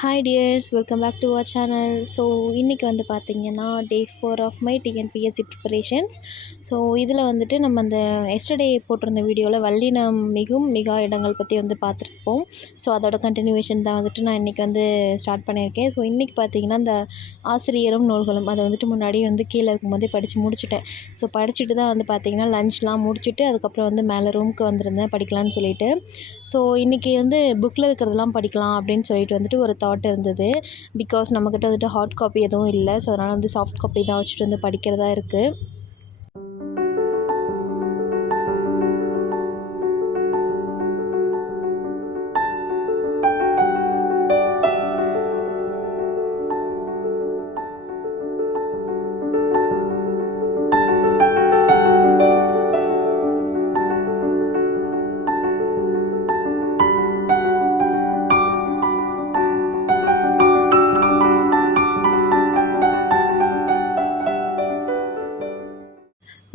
Hi dears, welcome back to our channel. So இன்றைக்கி வந்து பார்த்திங்கன்னா day 4 of my TNPSC preparations. So இதில் வந்துட்டு நம்ம அந்த எஸ்டர்டே போட்டிருந்த வீடியோவில் வல்லினம் மிகும் மிகா இடங்கள் பற்றி வந்து பார்த்துருப்போம். ஸோ அதோட கண்டினியூவேஷன் தான் வந்துட்டு நான் இன்றைக்கி வந்து ஸ்டார்ட் பண்ணியிருக்கேன். ஸோ இன்றைக்கி பார்த்திங்கன்னா இந்த ஆசிரியரும் நூல்களும் அதை வந்துட்டு முன்னாடியே வந்து கீழே இருக்கும்போதே படித்து முடிச்சுட்டேன். ஸோ படிச்சுட்டு தான் வந்து பார்த்திங்கன்னா லஞ்ச்லாம் முடிச்சுட்டு அதுக்கப்புறம் வந்து மேலே ரூமுக்கு வந்திருந்தேன் படிக்கலான்னு சொல்லிட்டு. ஸோ இன்றைக்கி வந்து புக்கில் இருக்கிறதெல்லாம் படிக்கலாம் அப்படின்னு சொல்லிட்டு வந்துட்டு ஒரு தாட் இருந்தது. பிகாஸ் நம்மக்கிட்ட வந்துட்டு ஹார்ட் காப்பி எதுவும் இல்லை. ஸோ அதனால் வந்து சாஃப்ட் காப்பி தான் வச்சுட்டு வந்து படிக்கிறதா இருக்குது.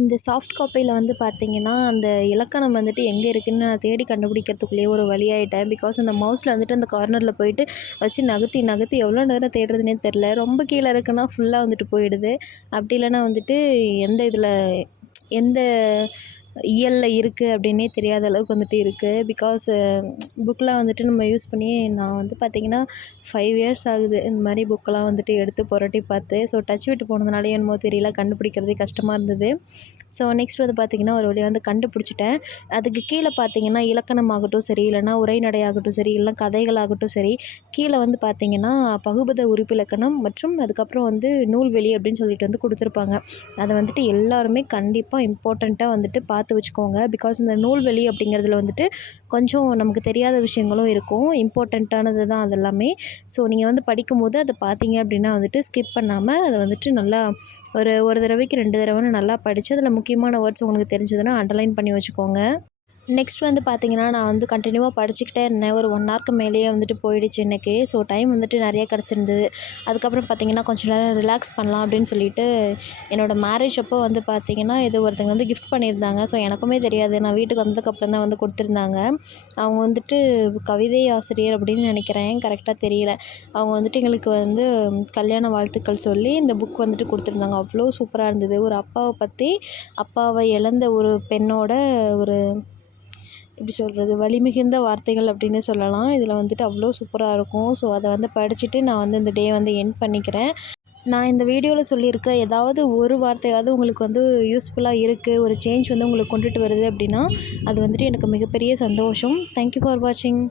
இந்த சாஃப்ட் காப்பியில் வந்து பார்த்திங்கன்னா அந்த இலக்கணம் வந்துட்டு எங்கே இருக்குதுன்னு நான் தேடி கண்டுபிடிக்கிறதுக்குள்ளேயே ஒரு வழியாயிட்டேன். பிகாஸ் அந்த மவுஸில் வந்துட்டு அந்த கார்னரில் போயிட்டு வச்சு நகர்த்தி நகர்த்தி எவ்வளோ நேரம் தேடுறதுனே தெரில. ரொம்ப கீழே இருக்குன்னா ஃபுல்லாக வந்துட்டு போயிடுது. அப்படி இல்லைன்னா வந்துட்டு எந்த இயலில் இருக்குது அப்படின்னே தெரியாத அளவுக்கு வந்துட்டு இருக்குது. பிகாஸ் புக்கெலாம் வந்துட்டு நம்ம யூஸ் பண்ணி நான் வந்து பார்த்திங்கன்னா 5 இயர்ஸ் ஆகுது இந்த மாதிரி புக்கெலாம் வந்துட்டு எடுத்து புரட்டி பார்த்து. ஸோ டச் விட்டு போனதுனாலே என்னமோ தெரியல, கண்டுபிடிக்கிறதே கஷ்டமாக இருந்தது. ஸோ நெக்ஸ்ட் வந்து பார்த்திங்கன்னா ஒரு வழியாக வந்து கண்டுபிடிச்சிட்டேன். அதுக்கு கீழே பார்த்திங்கன்னா இலக்கணமாகட்டும் சரி, இல்லைனா உரைநடையாகட்டும் சரி, இல்லைனா கதைகளாகட்டும் சரி, கீழே வந்து பார்த்திங்கன்னா பகுபத உறுப்பிலக்கணம் மற்றும் அதுக்கப்புறம் வந்து நூல்வெளி அப்படின்னு சொல்லிட்டு வந்து கொடுத்துருப்பாங்க. அதை வந்துட்டு எல்லாருமே கண்டிப்பாக இம்பார்ட்டண்ட்டாக வந்துட்டு பார்த்து வச்சுக்கோங்க. பிகாஸ் இந்த நூல்வெளி அப்படிங்கிறதுல வந்துட்டு கொஞ்சம் நமக்கு தெரியாத விஷயங்களும் இருக்கும். இம்பார்ட்டண்ட்டானது தான் அது எல்லாமே. ஸோ நீங்கள் வந்து படிக்கும்போது அதை பார்த்தீங்க அப்படின்னா வந்துட்டு ஸ்கிப் பண்ணாமல் அதை வந்துட்டு நல்லா ஒரு தடவைக்கு 2 தடவைன்னு நல்லா படித்து அதில் முக்கியமான வேர்ட்ஸ் உங்களுக்கு தெரிஞ்சதுன்னா அண்டர்லைன் பண்ணி வச்சுக்கோங்க. நெக்ஸ்ட் வந்து பார்த்திங்கன்னா நான் வந்து கண்டினியூவாக படிச்சுக்கிட்டே இருந்தேன். ஒரு 1 ஹவருக்கு மேலேயே வந்துட்டு போயிடுச்சு இன்றைக்கி. ஸோ டைம் வந்துட்டு நிறைய கிடச்சிருந்தது. அதுக்கப்புறம் பார்த்திங்கன்னா கொஞ்சம் நேரம் ரிலாக்ஸ் பண்ணலாம் அப்படின்னு சொல்லிட்டு என்னோடய மேரேஜ் அப்போ வந்து பார்த்திங்கன்னா இது ஒருத்தங்க வந்து கிஃப்ட் பண்ணியிருந்தாங்க. ஸோ எனக்குமே தெரியாது. நான் வீட்டுக்கு வந்ததுக்கப்புறம் தான் வந்து கொடுத்துருந்தாங்க. அவங்க வந்துட்டு கவிதை ஆசிரியர் அப்படின்னு நினைக்கிறேன், கரெக்டாக தெரியல. அவங்க வந்துட்டு எங்களுக்கு வந்து கல்யாண வாழ்த்துக்கள் சொல்லி இந்த புக் வந்துட்டு கொடுத்துருந்தாங்க. அவ்வளோ சூப்பராக இருந்தது. ஒரு அப்பாவை பற்றி, அப்பாவை இழந்த ஒரு பெண்ணோட ஒரு எப்படி சொல்கிறது, வலிமிகுந்த வார்த்தைகள் அப்படின்னு சொல்லலாம். இதில் வந்துட்டு அவ்வளோ சூப்பராக இருக்கும். ஸோ அதை வந்து படிச்சுட்டு நான் வந்து இந்த டே வந்து எண்ட் பண்ணிக்கிறேன். நான் இந்த வீடியோவில் சொல்லியிருக்க ஏதாவது ஒரு வார்த்தையாவது உங்களுக்கு வந்து யூஸ்ஃபுல்லாக இருக்குது, ஒரு சேஞ்ச் வந்து உங்களுக்கு கொண்டுட்டு வருது அப்படின்னா அது வந்துட்டு எனக்கு மிகப்பெரிய சந்தோஷம். தேங்க்யூ ஃபார் வாட்சிங்.